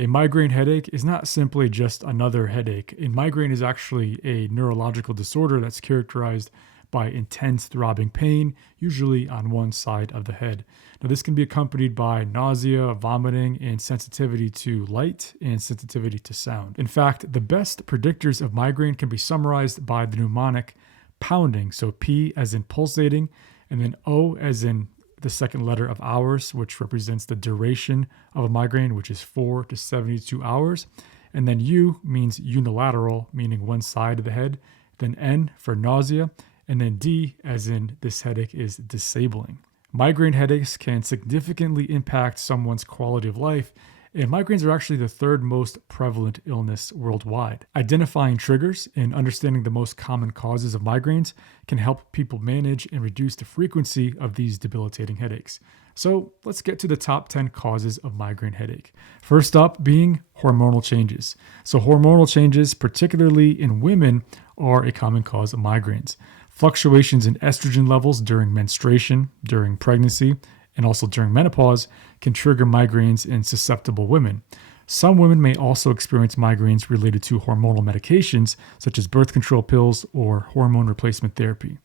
A migraine headache is not simply just another headache. A migraine is actually a neurological disorder that's characterized by intense throbbing pain, usually on one side of the head. Now, this can be accompanied by nausea, vomiting, and sensitivity to light and sensitivity to sound. In fact, the best predictors of migraine can be summarized by the mnemonic pounding. So P as in pulsating, and then O as in the second letter of hours, which represents the duration of a migraine, which is 4 to 72 hours. And then U means unilateral, meaning one side of the head. Then N for nausea. And then D as in this headache is disabling. Migraine headaches can significantly impact someone's quality of life, and migraines are actually the third most prevalent illness worldwide. Identifying triggers and understanding the most common causes of migraines can help people manage and reduce the frequency of these debilitating headaches. So let's get to the top 10 causes of migraine headache. First up being hormonal changes. So hormonal changes, particularly in women, are a common cause of migraines. Fluctuations in estrogen levels during menstruation, during pregnancy, and also during menopause can trigger migraines in susceptible women. Some women may also experience migraines related to hormonal medications, such as birth control pills or hormone replacement therapy.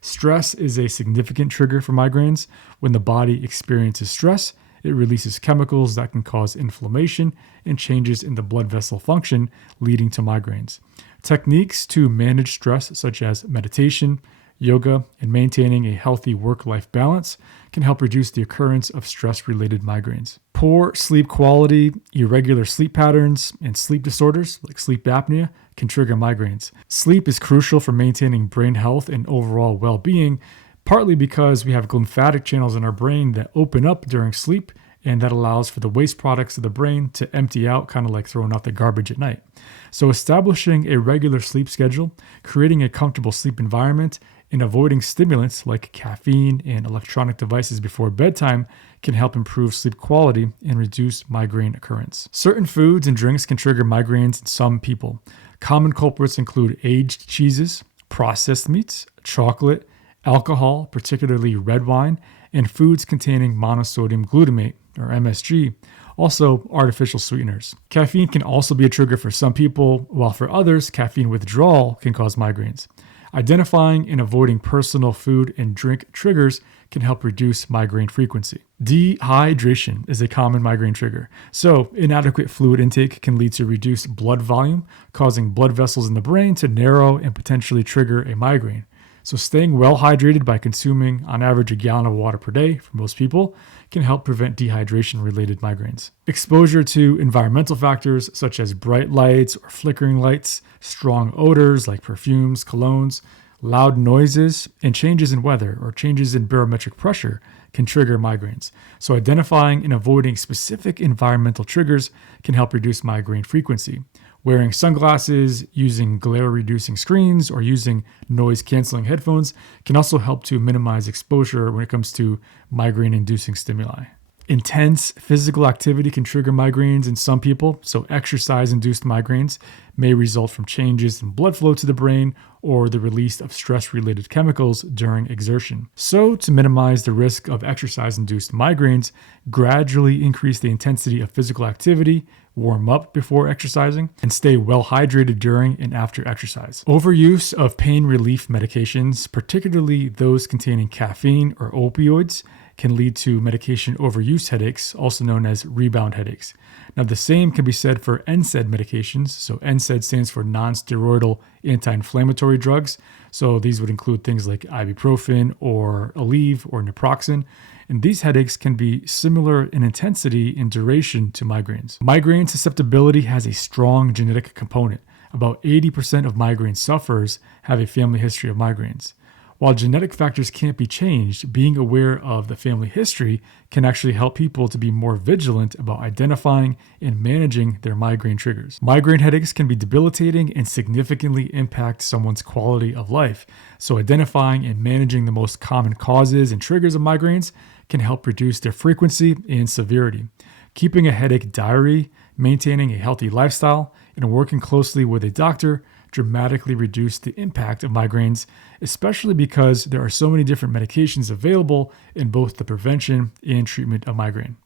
Stress is a significant trigger for migraines. When the body experiences stress, it releases chemicals that can cause inflammation and changes in the blood vessel function, leading to migraines. Techniques to manage stress, such as meditation, yoga, and maintaining a healthy work-life balance can help reduce the occurrence of stress-related migraines. Poor sleep quality, irregular sleep patterns, and sleep disorders like sleep apnea can trigger migraines. Sleep is crucial for maintaining brain health and overall well-being, partly because we have lymphatic channels in our brain that open up during sleep, and that allows for the waste products of the brain to empty out, kind of like throwing out the garbage at night. So establishing a regular sleep schedule, creating a comfortable sleep environment, and avoiding stimulants like caffeine and electronic devices before bedtime can help improve sleep quality and reduce migraine occurrence. Certain foods and drinks can trigger migraines in some people. Common culprits include aged cheeses, processed meats, chocolate, alcohol, particularly red wine, and foods containing monosodium glutamate, or MSG, also artificial sweeteners. Caffeine can also be a trigger for some people, while for others, caffeine withdrawal can cause migraines. Identifying and avoiding personal food and drink triggers can help reduce migraine frequency. Dehydration is a common migraine trigger. So, inadequate fluid intake can lead to reduced blood volume, causing blood vessels in the brain to narrow and potentially trigger a migraine. So staying well hydrated by consuming on average a gallon of water per day for most people can help prevent dehydration-related migraines. Exposure to environmental factors such as bright lights or flickering lights, strong odors like perfumes, colognes, loud noises, and changes in weather or changes in barometric pressure can trigger migraines. So identifying and avoiding specific environmental triggers can help reduce migraine frequency. Wearing sunglasses, using glare-reducing screens, or using noise-canceling headphones can also help to minimize exposure when it comes to migraine-inducing stimuli. Intense physical activity can trigger migraines in some people, so exercise-induced migraines may result from changes in blood flow to the brain or the release of stress-related chemicals during exertion. So, to minimize the risk of exercise-induced migraines, gradually increase the intensity of physical activity, warm up before exercising, and stay well hydrated during and after exercise. Overuse of pain relief medications, particularly those containing caffeine or opioids, can lead to medication overuse headaches, also known as rebound headaches. Now, the same can be said for NSAID medications. So NSAID stands for non-steroidal anti-inflammatory drugs. So these would include things like ibuprofen or Aleve or naproxen. And these headaches can be similar in intensity and duration to migraines. Migraine susceptibility has a strong genetic component. About 80% of migraine sufferers have a family history of migraines. While genetic factors can't be changed, being aware of the family history can actually help people to be more vigilant about identifying and managing their migraine triggers. Migraine headaches can be debilitating and significantly impact someone's quality of life. So identifying and managing the most common causes and triggers of migraines can help reduce their frequency and severity. Keeping a headache diary, maintaining a healthy lifestyle, and working closely with a doctor dramatically reduce the impact of migraines, especially because there are so many different medications available in both the prevention and treatment of migraine.